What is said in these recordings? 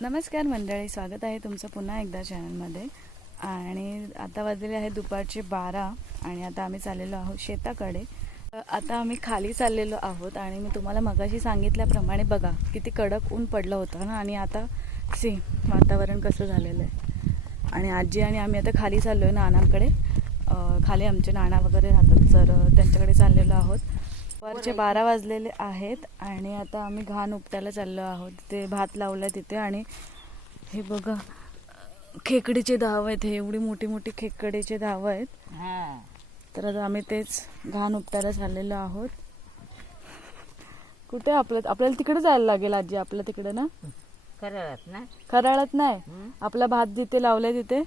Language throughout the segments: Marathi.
नमस्कार मंडळी, स्वागत आहे तुमचं पुन्हा एकदा चॅनलमध्ये. आणि आता वाजलेले आहे दुपारचे 12 आणि आता आम्ही चाललेलो आहोत शेताकडे. आता आम्ही खाली चाललेलो आहोत आणि मी तुम्हाला मगाशी सांगितल्याप्रमाणे बघा किती कडक ऊन पडलं होतं ना, आणि आता वातावरण कसं झालेलं आहे. आणि आजी आणि आम्ही आता खाली चाललो आहे नानांकडे. खाली आमचे नाना वगैरे राहतात, तर त्यांच्याकडे चाललेलो आहोत. दुपारचे 12 वाजलेले आहेत आणि आता आम्ही घाण उपटायला चाललो आहोत. ते भात लावलं तिथे आणि हे बघा खेकडीचे धाव आहेत. हे एवढी मोठी मोठी खेकडीचे धाव आहेत. तर आता आम्ही तेच घाण उपटायला चाललेलो आहोत. कुठे आपल्याला तिकडे जायला लागेल आजी, आपल्या तिकडे ना. खराळात नाही, आपला भात जिथे लावलाय तिथे.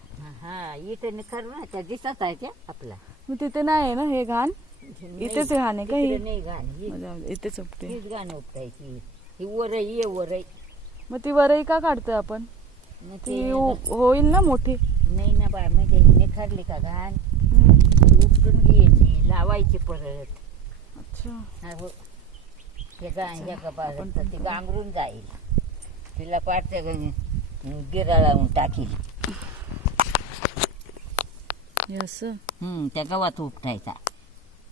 इथे दिसत आहे आपला, मग तिथे नाही आहे ना हे घाण. इथेच घाण आहे का ही? नाही घाण इथेच उपटे. हीच घाण उपटायची. ही वरई वरई. मग ती वरई का काढतोय आपण? ती होईल ना मोठी. नाही ना बा, म्हणजे हिने खाल्ली का घाण उपटून घ्यायची, लावायची परत. अच्छा. हो, हे घाण ह्या कपाळात ती गांगरून जाईल. तिला पाडते गिरा लावून टाकील. त्या गव्हात उपटायचा,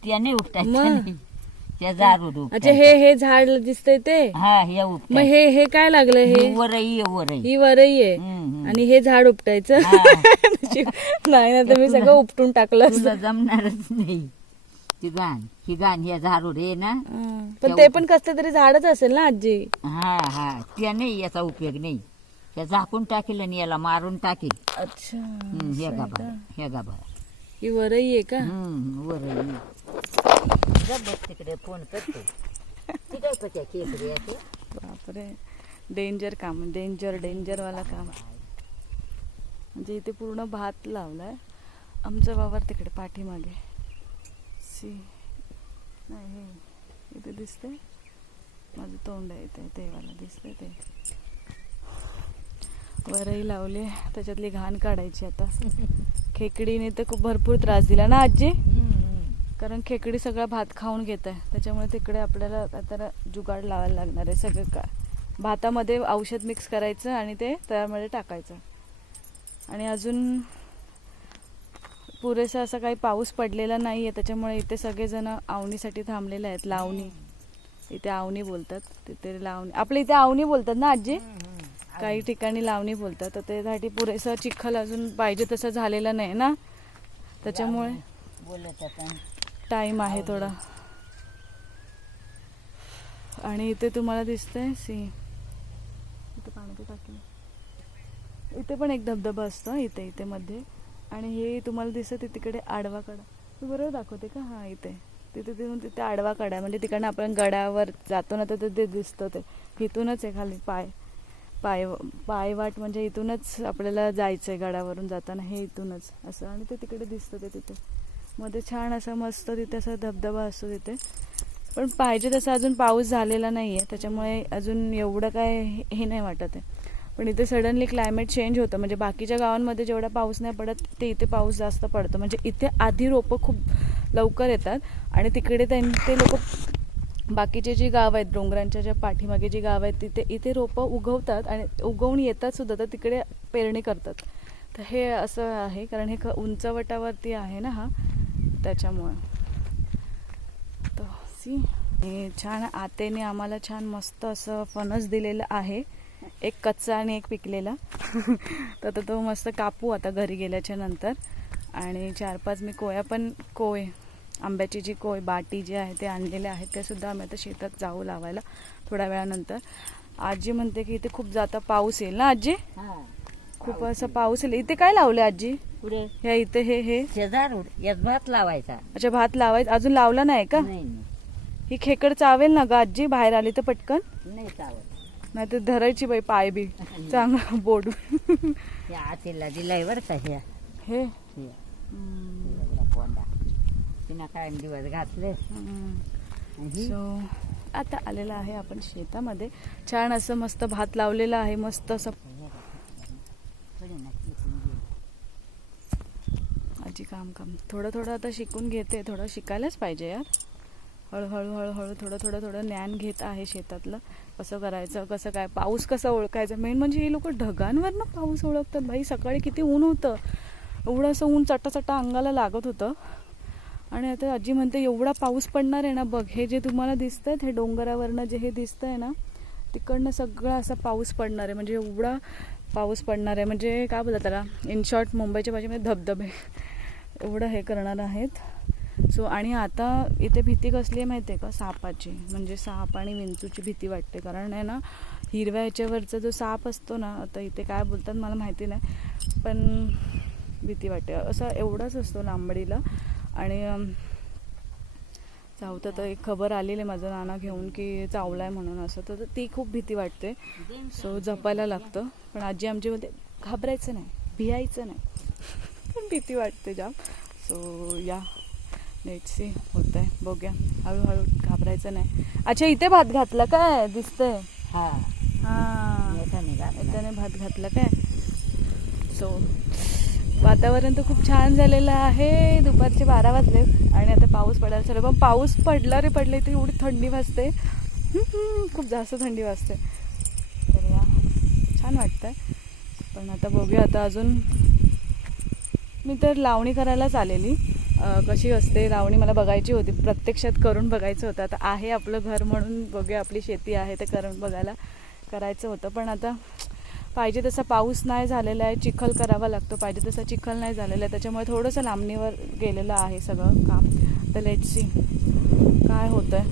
त्याने उपटायचा नाही. त्या झाडू. अच्छा, हे झाड दिसतंय ते. हा, हे उपट. मग हे काय लागलं? हे वरई वरई. ही वरई आहे आणि हे झाड उपटायचं. नाही ना, तर मी सगळं उपटून टाकलं असतं. जमणारच नाही. ती घाण ही घाण या झाडू रे ना. पण ते पण कसलं तरी झाडच असेल ना आजी. हा हा, त्या नाही, याचा उपयोग नाही. त्या झाकून टाकेल आणि याला मारून टाकेल. अच्छा. हे गाभा, हे गाभा. ही वरई आहे का? वरई. तिकडे फोन करतो. बापरे, डेंजर काम, डेंजर वाला काम. म्हणजे इथे पूर्ण भात लावलाय. आमचा वावर तिकडे पाठीमागे. नाही, हे इथे दिसते माझं तोंड आहे इथे, ते वाला दिसतंय ते. वरई लावली, त्याच्यातली घाण काढायची आता. खेकडीने तर खूप भरपूर त्रास दिला ना आजी, कारण खेकडी सगळा भात खाऊन घेत आहे. त्याच्यामुळे तिकडे आपल्याला आता जुगाड लावायला लागणार आहे. सगळं का भातामध्ये औषध मिक्स करायचं आणि ते तयारमध्ये टाकायचं. आणि अजून पुरेसा असा काही पाऊस पडलेला नाही आहे, त्याच्यामुळे इथे सगळेजण आवणीसाठी थांबलेले आहेत. लावणी, इथे आवणी बोलतात, तिथे लावणी. आपल्या इथे आवणी बोलतात ना आजी, काही ठिकाणी लावणी बोलतात. तर त्यासाठी पुरेसा चिखल अजून पाहिजे तसं झालेला नाही ना, त्याच्यामुळे टाइम आहे थोडा. आणि इथे तुम्हाला दिसतंय इथे पाण्याची टाकी, इथे पण एक धबधबा असतो इथे मध्ये. आणि हे तुम्हाला दिसत तिकडे आडवा कडा, तू बरोबर दाखवते का? हा, इथे तिथे आडवा कडा, म्हणजे तिकडनं आपण गडावर जातो ना, तर ते दिसतं. ते इथूनच आहे खाली पायवाट, म्हणजे इथूनच आपल्याला जायचंय गडावरून जाताना, हे इथूनच असं. आणि ते तिकडे दिसतं, ते तिथे मध्ये छान असं मस्त तिथे असं धबधबा असतो तिथे. पण पाहिजे तसं अजून पाऊस झालेला नाही आहे, त्याच्यामुळे अजून एवढं काय हे नाही वाटत आहे. पण इथे सडनली क्लायमेट चेंज होतं. म्हणजे बाकीच्या गावांमध्ये जेवढा पाऊस नाही पडत, ते इथे पाऊस जास्त पडतो. म्हणजे इथे आधी रोपं खूप लवकर येतात आणि तिकडे ते लोक, बाकीचे जी गाव आहेत डोंगरांच्या ज्या पाठीमागे जी गाव आहेत, इथे रोपं उगवतात आणि उगवून येतात सुद्धा, तर तिकडे पेरणी करतात. तर हे असं आहे, कारण हे उंचवटावरती आहे ना हा, त्याच्यामुळं. तर हे छान आतेने आम्हाला छान मस्त असं फणस दिलेलं आहे, एक कच्चा आणि एक पिकलेला. तर तो मस्त कापू आता घरी गेल्याच्या नंतर. आणि 4-5 मी कोय आंब्याची जी बाटी जी आहे ते आणलेले आहेत, ते सुद्धा आम्ही आता शेतात जाऊ लावायला थोड्या वेळानंतर. आजी म्हणते की इथे खूप जाता पाऊस येईल ना आजी, खूप असं पाऊस येईल. इथे काय लावले आजी? पुढे ह्या इथे हे यात भात लावायचा. अच्छा, भात लावायचा, अजून लावला नाही का? ही खेकड चावेल ना ग आजी, बाहेर आली तर पटकन? नाही चावत. नाही तर धरायची बाई, पाय बी चांगलं बोडू. या आतीला दिलाय बरं का हे कोंडा, तिनं काय दिवस घातले. सो आता आलेला आहे आपण शेतामध्ये. छान असं मस्त भात लावलेलं आहे, मस्त असं. आजी काम थोडं आता शिकून घेते, थोडं शिकायलाच पाहिजे यार. हळूहळू हळूहळू थोडं ज्ञान घेत आहे शेतातलं, कसं करायचं, कसं काय, पाऊस कसा ओळखायचा. मेन म्हणजे हे लोक ढगांवरनं पाऊस ओळखतात. बाई सकाळी किती ऊन होतं, एवढं असं ऊन चट्टा अंगाला लागत होतं. आणि आता आजी म्हणते एवढा पाऊस पडणार आहे ना बघ, हे जे तुम्हाला दिसतंय हे डोंगरावरनं जे हे दिसतंय ना, तिकडनं सगळं असा पाऊस पडणार आहे. म्हणजे एवढा पाऊस पडणार आहे, म्हणजे काय बोलतात त्याला, इन शॉर्ट मुंबईच्या भाषेमध्ये धबधबे एवढं हे करणार आहेत. सो आणि आता इथे भीती कसली आहे माहिती आहे का, सापाची. म्हणजे साप आणि विंचूची भीती वाटते. कारण आहे ना, हिरव्या ह्याच्यावरचा जो साप असतो ना, आता इथे काय बोलतात मला माहिती नाही, पण भीती वाटते. असं एवढाच असतो लांबडीला. आणि चावतं तर एक खबर आलेली माझं नाना घेऊन की चावलाय म्हणून, असं तर ती खूप भीती वाटते. सो जपायला लागतं. पण आजी आमची बोलते घाबरायचं नाही, भियायचं नाही, पण भीती वाटते जाम. सो या लेट्स सी, होत आहे, बघूया हळूहळू, घाबरायचं नाही. अच्छा इथे भात घातला काय दिसतंय? हा हां, येताने त्याने भात घातला काय. सो वातावरण तर खूप छान झालेलं आहे. दुपारचे 12 वाजलेत आणि आता पाऊस पडायला चालू. पण पाऊस पडला रे पडला, इथे एवढी थंडी वाजते, खूप जास्त थंडी वाजते. तर या छान वाटतंय. पण आता बघूया, आता अजून मी तर लावणी करायलाच आलेली. कशी असते लावणी मला बघायची होती, प्रत्यक्षात करून बघायचं होतं. आता आहे आपलं घर म्हणून बघूया, आपली शेती आहे ते करून बघायला करायचं होतं. पण आता पाहिजे तसा पाऊस नाही झालेला आहे, चिखल करावा लागतो, पाहिजे तसा चिखल नाही झालेला आहे, त्याच्यामुळे थोडंसं लांबणीवर गेलेलं आहे सगळं काम. तर लेट्स सी काय होतं आहे.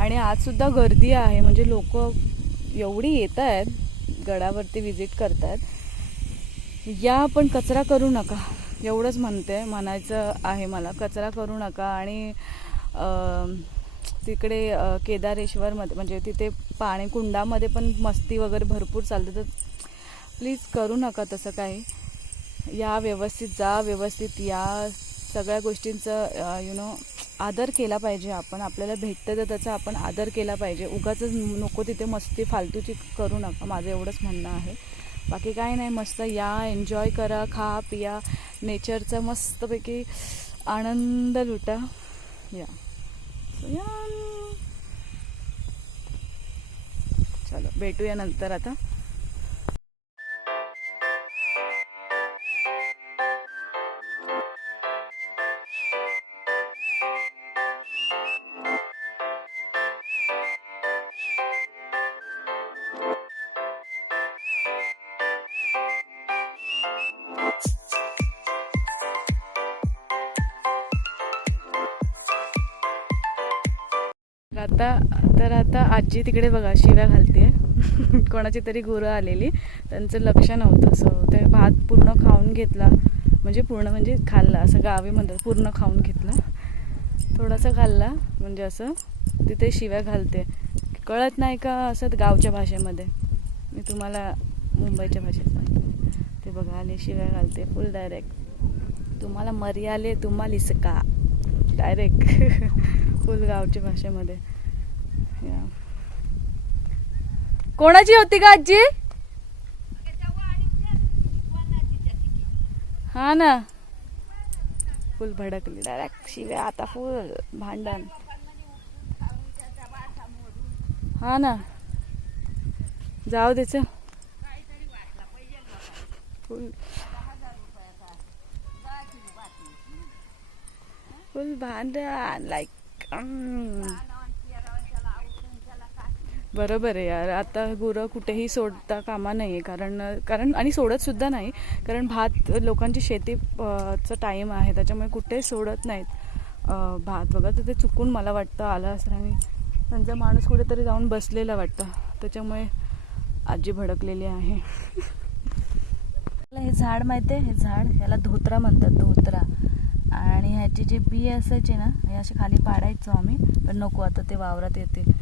आणि आजसुद्धा गर्दी आहे, म्हणजे लोक एवढी येत आहेत गडावरती, विजिट करत आहेत. या पण कचरा करू नका एवढंच म्हणायचं आहे मला. कचरा करू नका. आणि तिकडे केदारेश्वरमध्ये म्हणजे तिथे पाणी कुंडामध्ये पण मस्ती वगैरे भरपूर चालते, तर प्लीज करू नका तसं काही. या व्यवस्थित जा, व्यवस्थित या. सगळ्या गोष्टींचं आदर केला पाहिजे आपण. आपल्याला भेटतं तर त्याचा आपण आदर केला पाहिजे. उगाच नको तिथे मस्ती फालतूची करू नका, माझं एवढंच म्हणणं आहे. बाकी काय नाही, मस्त या, एन्जॉय करा, खा पिया, नेचरचा मस्तपैकी आनंद लुटा. या चलो भेटूया नंतर आता. आता आजी तिकडे बघा शिव्या घालते. कोणाची तरी गुरं आलेली, त्यांचं लक्ष नव्हतं. सो ते भात पूर्ण खाऊन घेतला, म्हणजे पूर्ण म्हणजे खाल्ला, असं गावी म्हणतात, पूर्ण खाऊन घेतला. थोडासा खाल्ला म्हणजे असं तिथे शिव्या घालते. कळत नाही का असं गावच्या भाषेमध्ये, मी तुम्हाला मुंबईच्या भाषेत सांगते. ते बघा आले शिव्या घालते फुल डायरेक्ट. तुम्हाला मरी आले, तुम्हाला इसका, डायरेक्ट फुल गावच्या भाषेमध्ये. कोणाची होती का आजी? हा ना, फुल भडकली डायरेक्ट शिव्या, आता फुल भांडण. हा ना, जाऊ द्यायचं फुल फुल भांडण लाईक. बरोबर आहे यार, आता गुरं कुठेही सोडता कामा नाही, कारण आणि सोडत सुद्धा नाही, कारण भात लोकांची शेतीचा टाईम आहे, त्याच्यामुळे कुठेही सोडत नाहीत भात बघा. तर ते चुकून मला वाटतं आलं असं, आणि त्यांचा माणूस कुठेतरी जाऊन बसलेला वाटतं, त्याच्यामुळे आजी भडकलेली आहे. हे झाड माहिती आहे, हे झाड ह्याला धोत्रा म्हणतात, धोत्रा. आणि ह्याचे जे बी असायचे ना, हे असे खाली पाडायचो आम्ही, पण नको आता ते वावरात येतील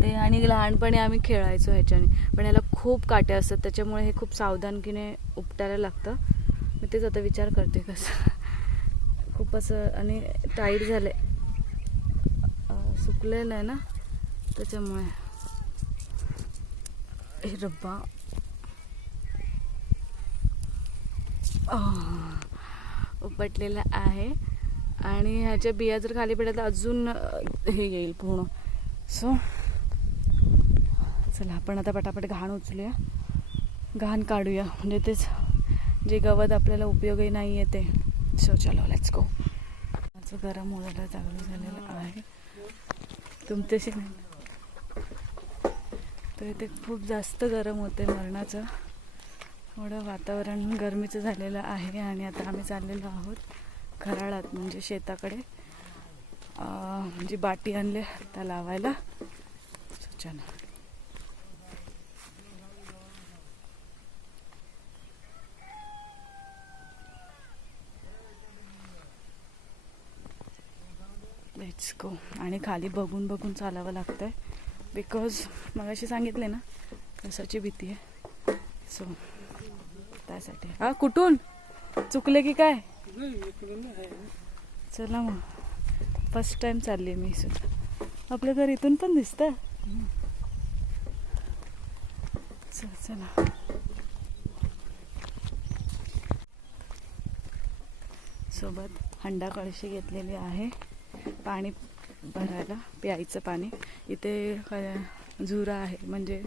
ते. आणि लहानपणी आम्ही खेळायचो ह्याच्याने, पण ह्याला खूप काटे असतात, त्याच्यामुळे हे खूप सावधानकीने उपटायला लागतं. मी तेच आता विचार करते कसं, खूप असं आणि टाईट झालं आहे, सुकलेलं आहे ना त्याच्यामुळे. हे रब्बा उपटलेलं आहे. आणि ह्याच्या बिया जर खाली पडल्या तर अजून हे येईल पूर्ण. सो चला आपण आता पटापट घाण उचलूया, घाण काढूया, म्हणजे तेच जे गवत आपल्याला उपयोगी नाही आहे ते. सो चलो लेट्स गो. माझं गरम होण्याला चालू झालेलं आहे, तुमच्याशी नाही. तर इथे खूप जास्त गरम होते मरणाचं, थोडं वातावरण गरमीचं झालेलं आहे. आणि आता आम्ही चाललेलो आहोत खराळात, म्हणजे शेताकडे. जी बाटी आणले त्या लावायला. चला लेट्स गो. आणि खाली बघून बघून चालावं लागतंय, बिकॉज मगाशी सांगितले ना कसाची भीती आहे. सो त्यासाठी. हा कुठून चुकले की काय? चला मग, फर्स्ट टाइम चालली मी सुद्धा. आपलं घर इथून पण दिसतं. चला सोबत हंडा कळशी घेतलेली आहे पाणी भरायला, प्यायचं पाणी. इथे झुरा आहे, म्हणजे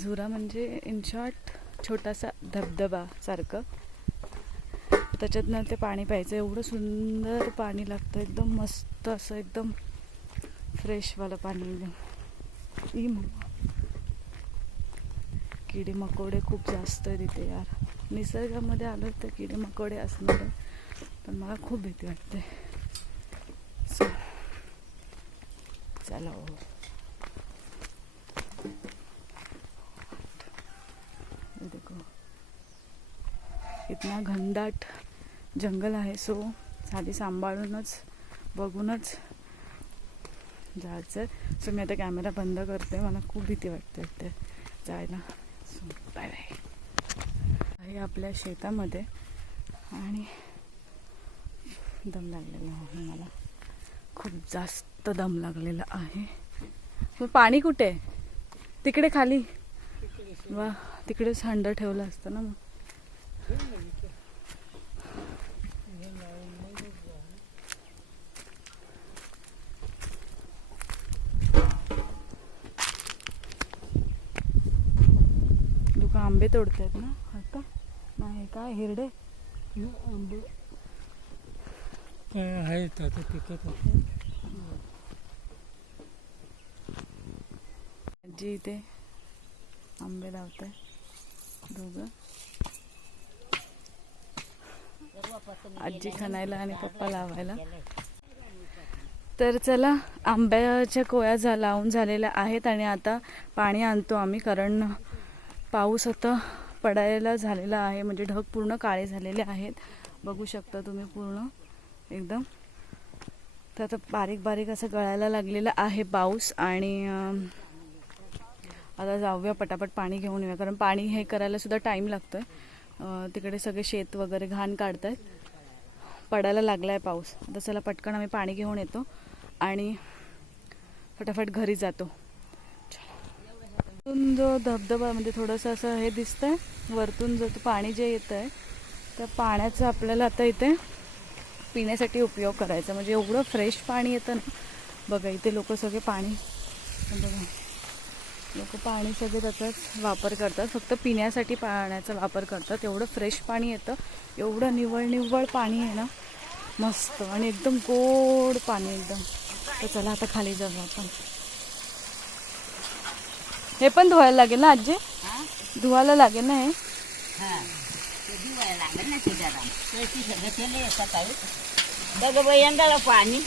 झुरा म्हणजे इन शॉर्ट छोटासा धबधबा सारखं. त्याच्यातनं ते पाणी प्यायचं. एवढं सुंदर पाणी लागतं, एकदम मस्त असं, एकदम फ्रेशवालं पाणी एकदम. किडे मकोडे खूप जास्त आहे तिथे यार. निसर्गामध्ये आलो तर किडे मकोडे असणार, पण मला खूप भीती वाटते. सो चला. देखो इतना घनदाट जंगल आहे. सो साधी सांभाळूनच बघूनच जायचं. सो मी आता कॅमेरा बंद करते, मला खूप भीती वाटते ते जायला. So bye bye. आहे आपल्या शेतामध्ये आणि दम लागलेला आहे, मला खूप जास्त दम लागलेला आहे. मग पाणी कुठे? तिकडे खाली. वा, तिकडेच हंडा ठेवला असतं ना. मग लोक आंबे तोडतात ना आता. नाही काय हिरडे आंबे काय आहेत आता पिकत. आजी इथे आंबे लावताय दोघं, आजी खणायला आणि पप्पा लावायला. तर चला, आंब्याच्या कोया लावून झालेल्या आहेत आणि आता पाणी आणतो आम्ही, कारण पाऊस आता पडायला झालेला आहे. म्हणजे ढग पूर्ण काळे झालेले आहेत, बघू शकता तुम्ही पूर्ण एकदम. तर आता बारीक बारीक असं गळायला लागलेला आहे पाऊस. आणि आता जाऊया पटापट पाणी घेऊन येऊया, कारण पाणी हे करायला सुद्धा टाईम लागतोय. तिकडे सगळे शेत वगैरे घाण काढतायत, पडायला लागला आहे पाऊस. आता चला पटकन आम्ही पाणी घेऊन येतो आणि फटाफट घरी जातो. वरतून जो धबधबा म्हणजे थोडंसं असं हे दिसतंय, वरतून जो पाणी जे येतं आहे त्या पाण्याचा आपल्याला आता इथे पिण्यासाठी उपयोग करायचा. म्हणजे एवढं फ्रेश पाणी येतं ना. बघा इथे लोक सगळे पाणी, बघा लोक पाणी सगळे त्याचाच वापर करतात, फक्त पिण्यासाठी पाण्याचा वापर करतात. एवढं फ्रेश पाणी येतं, एवढं निव्वळ निव्वळ पाणी आहे ना, मस्त आणि एकदम गोड पाणी एकदम. तर चला आता खाली जाऊ आपण. हे पण धुवायला लागेल ना आजी? धुवायला लागेल ना हे? लागेल ना सकाळी. बघ बाई यंदाला पाणी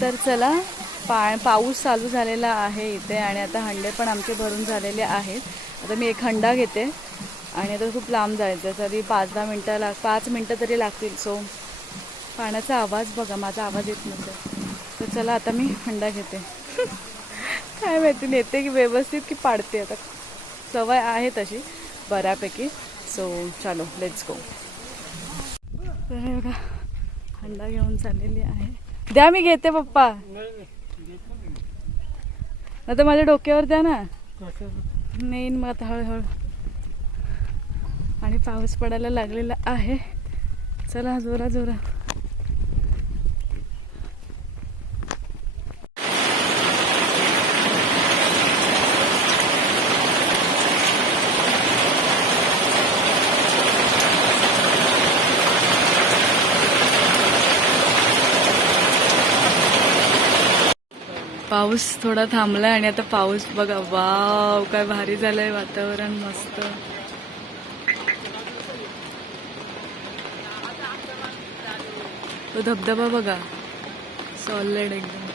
तर चला, पाऊस चालू झालेला आहे इथे आणि आता हंडे पण आमचे भरून झालेले आहेत. आता मी एक हंडा घेते आणि आता खूप लांब जायचं, तरी 5 मिनटं तरी लागतील. सो पाण्याचा आवाज बघा, माझा आवाज येत नसेल. तर चला आता मी हंडा घेते. काय माहिती नेते की व्यवस्थित की पाडते, आता सवय आहे तशी बऱ्यापैकी. सो चलो लेट्स गो. तर बघा हंडा घेऊन चाललेली आहे. द्या मी घेते पप्पा, आता माझ्या डोक्यावर द्या ना. नेईन मग आता हळूहळू. आणि पाऊस पडायला लागलेला आहे. चला जोरा जोरा. पाऊस थोडा थांबलाय आणि आता पाऊस बघा. वाव काय भारी झालंय वातावरण मस्त. तो धबधबा बघा सॉलिड एकदम.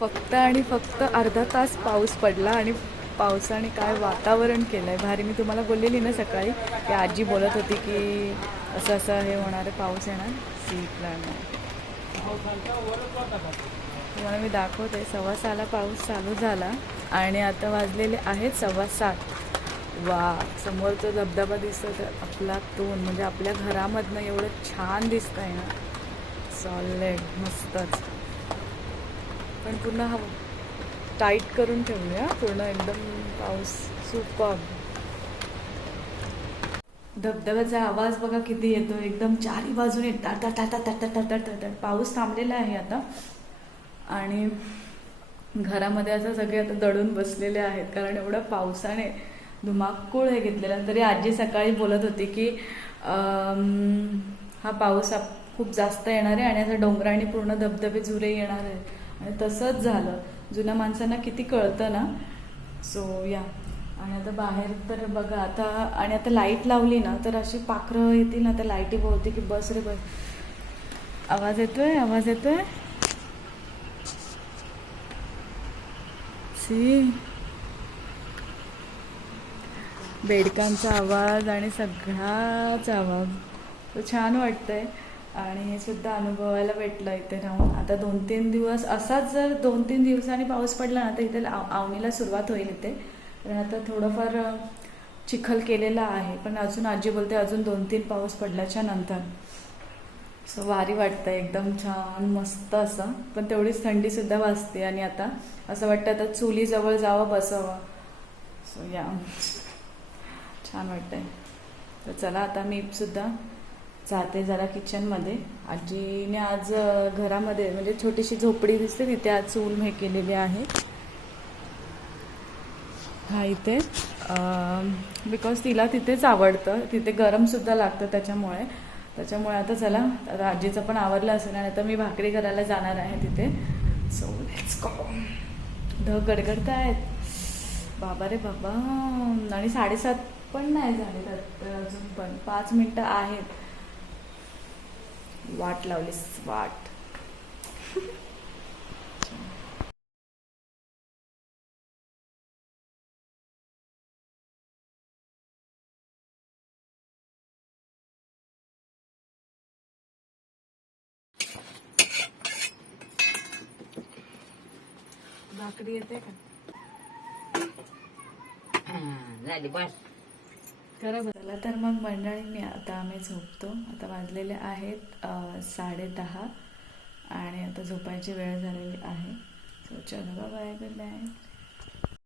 फक्त आणि फक्त अर्धा तास पाऊस पडला आणि पावसाने काय वातावरण केलंय भारी. मी तुम्हाला बोललेली ना सकाळी की आजी बोलत होती की असं असं हे होणार आहे, पाऊस येणार. सी प्लॅन तुम्हाला मी दाखवते. 6:15 पाऊस चालू झाला आणि आता वाजलेले आहेत 7:15. वा समोरचा धबधबा दिसत आपला तोंड म्हणजे आपल्या घरामधनं एवढं छान दिसत आहे ना. सॉलिड मस्तच. पण पूर्ण टाईट करून ठेवूया पूर्ण एकदम पाऊस. सुपर. धबधब्याचा आवाज बघा किती येतो. एकदम चारी बाजूने टाटा टाटा टाटा टाटा टाटा. पाऊस थांबलेला आहे आता आणि घरामध्ये असं सगळे आता दडून बसलेले आहेत कारण एवढ्या पावसाने धुमाकूळ हे घेतलेलं. तरी आजी सकाळी बोलत होती की हा पाऊस खूप जास्त येणार आहे आणि असं डोंगराने पूर्ण धबधबे झुरे येणार आहे. आणि तसंच झालं. जुन्या माणसांना किती कळतं ना. सो या. आणि आता बाहेर तर बघा आता. आणि आता लाईट लावली ना तर अशी पाखरं येतील ना. त्या लाईटी बोलते की बस रे बस. आवाज येतोय आवाज येतोय. सी बेडकांचा आवाज आणि सगळाच आवाज. तो छान वाटतंय आणि हे सुद्धा अनुभवायला भेटलं इथे राहून. आता 2-3 दिवस असाच जर 2-3 दिवसांनी पाऊस पडला ना तर इथे आवणीला सुरुवात होईल इथे. कारण आता थोडंफार चिखल केलेला आहे पण अजून आजी बोलते अजून 2-3 पाऊस पडल्याच्या नंतर. सो भारी वाटतं एकदम छान मस्त असं. पण तेवढीच थंडीसुद्धा वाजते आणि आता असं वाटतं आता चुलीजवळ जावं बसावं. सो या छान वाटतंय. तर चला आता मी सुद्धा जाते जरा किचनमध्ये. आजीने आज घरामध्ये म्हणजे छोटीशी झोपडी दिसते तिथे आज चूल हे केलेली आहे. हा इथे बिकॉज तिला तिथेच आवडतं. तिथे गरमसुद्धा लागतं त्याच्यामुळे आता चला आता आजीचं पण आवरलं असेल आणि आता मी भाकरी करायला जाणार आहे तिथे. So let's go. ढग गडगडत आहेत बाबा रे बाबा. आणि 7:30 पण नाही झाले तर अजून पण 5 मिनिटं आहेत. वाट लावलीस वाट. भाकरी येते का झाली बस. करा बदला. तर मग मंडळींनी आता आम्ही झोपतो. आता वाजलेले आहेत 10:30 आणि आता झोपायची वेळ झालेली आहे. सो चलो बाय गुड नाईट.